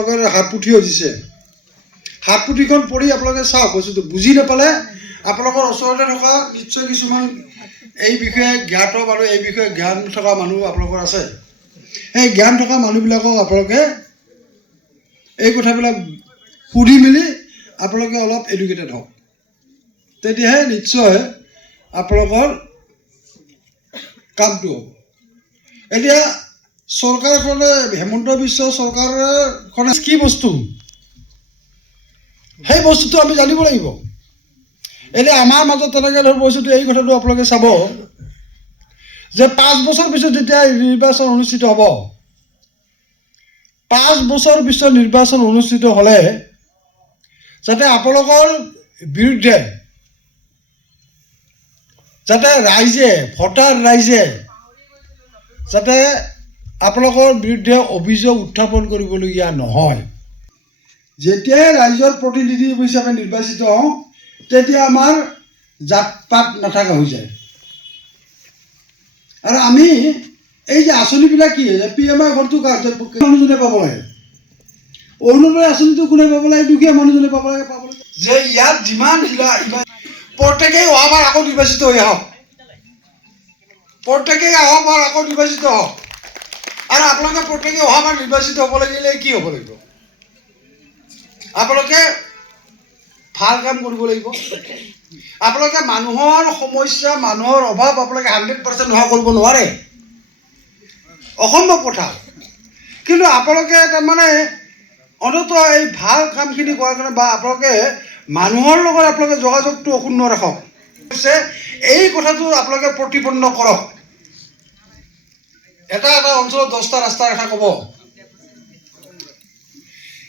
আপোনালোকৰ হাত পুথিও দিছে হাত পুথিখন পঢ়ি আপোনালোকে চাওক বস্তুটো বুজি নাপালে আপোনালোকৰ ওচৰতে থকা নিশ্চয় কিছুমান এই বিষয়ে জ্ঞাত আৰু এই বিষয়ে জ্ঞান থকা মানুহ আপোনালোকৰ আছে এই জ্ঞান থকা মানুহবিলাকক আপোনালোকে এই কথাবিলাক সুধি মেলি আপোনালোকে অলপ এডুকেটেড হওক তেতিয়াহে নিশ্চয় আপোনালোকৰ কামটো হ'ব এতিয়া চৰকাৰখনে হেমন্ত বিশ্ব চৰকাৰখনে কি বস্তু সেই বস্তুটো আমি জানিব লাগিব এতিয়া আমাৰ মাজত তেনেকৈ ধৰ বস্তুটো এই কথাটো আপোনালোকে চাব যে 5 বছৰ পিছত যেতিয়া নিৰ্বাচন অনুষ্ঠিত হ'ব 5 বছৰ পিছত নিৰ্বাচন অনুষ্ঠিত হ'লে যাতে আপোনালোকৰ বিৰুদ্ধে যাতে ৰাইজে ভোটাৰ ৰাইজে যাতে আপোনালোকৰ বিৰুদ্ধে অভিযোগ উত্থাপন কৰিবলগীয়া নহয় যেতিয়াই ৰাইজৰ প্ৰতিনিধি হিচাপে নিৰ্বাচিত হওঁ তেতিয়া আমাৰ জাত পাত নাথাকা হৈ যায় আৰু আমি এই যে আঁচনিবিলাক কি যে PMI ঘৰটো মানুহজনে পাব লাগে অৰুণোদয় আঁচনিটো কোনে পাব লাগে দুখীয়া মানুহজনে পাব লাগে যে ইয়াত যিমান জিলা ইমান প্ৰত্যেকেই অহাবাৰ আকৌ নিৰ্বাচিত হৈ আহক প্ৰত্যেকেই অহাবাৰ আকৌ নিৰ্বাচিত হওক আৰু আপোনালোকে প্ৰত্যেকেই অহাবাৰ নিৰ্বাচিত হ'ব লাগিলে কি হ'ব লাগিব আপোনালোকে ভাল কাম কৰিব লাগিব আপোনালোকে মানুহৰ সমস্যা মানুহৰ অভাৱ আপোনালোকে 100% নোহোৱা কৰিব নোৱাৰে অসম্ভৱ কথা কিন্তু আপোনালোকে তাৰমানে অন্ততঃ এই ভাল কামখিনি কৰাৰ কাৰণে বা আপোনালোকে মানুহৰ লগত আপোনালোকে যোগাযোগটো অক্ষুণ্ণ ৰাখক এই কথাটো আপোনালোকে প্ৰতিপন্ন কৰক এটা অঞ্চলত 10টা ৰাস্তাৰ কথা ক'ব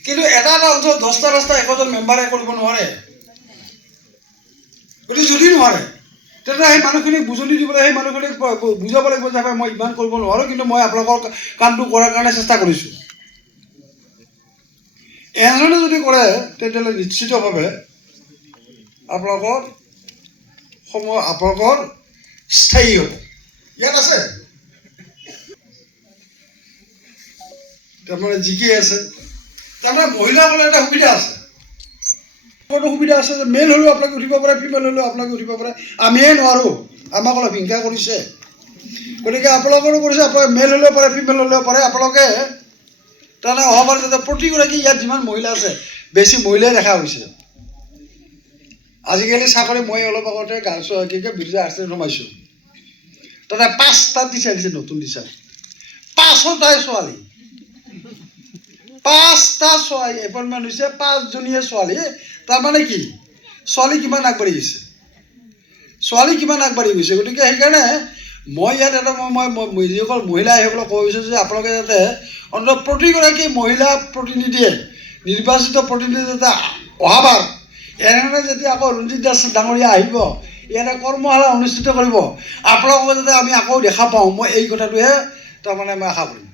কিন্তু এটা অঞ্চলত 10টা ৰাস্তা একোজন মেম্বাৰে কৰিব নোৱাৰে গতিকে যদি নোৱাৰে তেতিয়া সেই মানুহখিনিক বুজনি দিবলৈ সেই মানুহখিনিক বুজাব লাগিব যে মই ইমান কৰিব নোৱাৰোঁ কিন্তু মই আপোনালোকৰ কামটো কৰাৰ কাৰণে চেষ্টা কৰিছোঁ এনেধৰণে যদি কৰে তেতিয়াহ'লে নিশ্চিতভাৱে আপোনালোকৰ স্থায়ী হ'ব ইয়াত আছে তাৰমানে জিকে আছে তাৰমানে মহিলাসকলৰ এটা সুবিধা আছে সুবিধা আছে যে মেল হ'লেও আপোনালোকে উঠিব পাৰে ফিমেল হ'লেও আপোনালোকে উঠিব পাৰে আমিহে নোৱাৰোঁ আমাক অলপ হিংসা কৰিছে গতিকে আপোনালোকৰো কৰিছে আপোনালোকে মেল হ'লেও পাৰে ফিমেল হ'লেও পাৰে আপোনালোকে তাৰমানে অহাবাৰ যাতে প্ৰতিগৰাকী ইয়াত যিমান মহিলা আছে বেছি মহিলাই দেখা হৈছে আজিকালি চাকৰি মই অলপ আগতে বিৰজা আৰ্টছত সোমাইছোঁ তাতে 5টা টিচাৰ দিছে নতুন টিচাৰ 5টাই ছোৱালী 5টা ছোৱালী এপইণ্টমেণ্ট হৈছে 5জনীয়ে ছোৱালী তাৰমানে কি ছোৱালী কিমান আগবাঢ়ি গৈছে গতিকে সেইকাৰণে মই ইয়াত এটা মই যিসকল মহিলা সেইসকলক কৈ গৈছোঁ যে আপোনালোকে যাতে অন্ততঃ প্ৰতিগৰাকী মহিলা প্ৰতিনিধিয়ে নিৰ্বাচিত প্ৰতিনিধি যাতে অহাবাৰ এনেধৰণে যেতিয়া আকৌ ৰঞ্জিত দাস ডাঙৰীয়া আহিব ইয়াতে কৰ্মশালা অনুষ্ঠিত কৰিব আপোনালোকক যাতে আমি আকৌ দেখা পাওঁ মই এই কথাটোহে তাৰমানে মই আশা কৰিম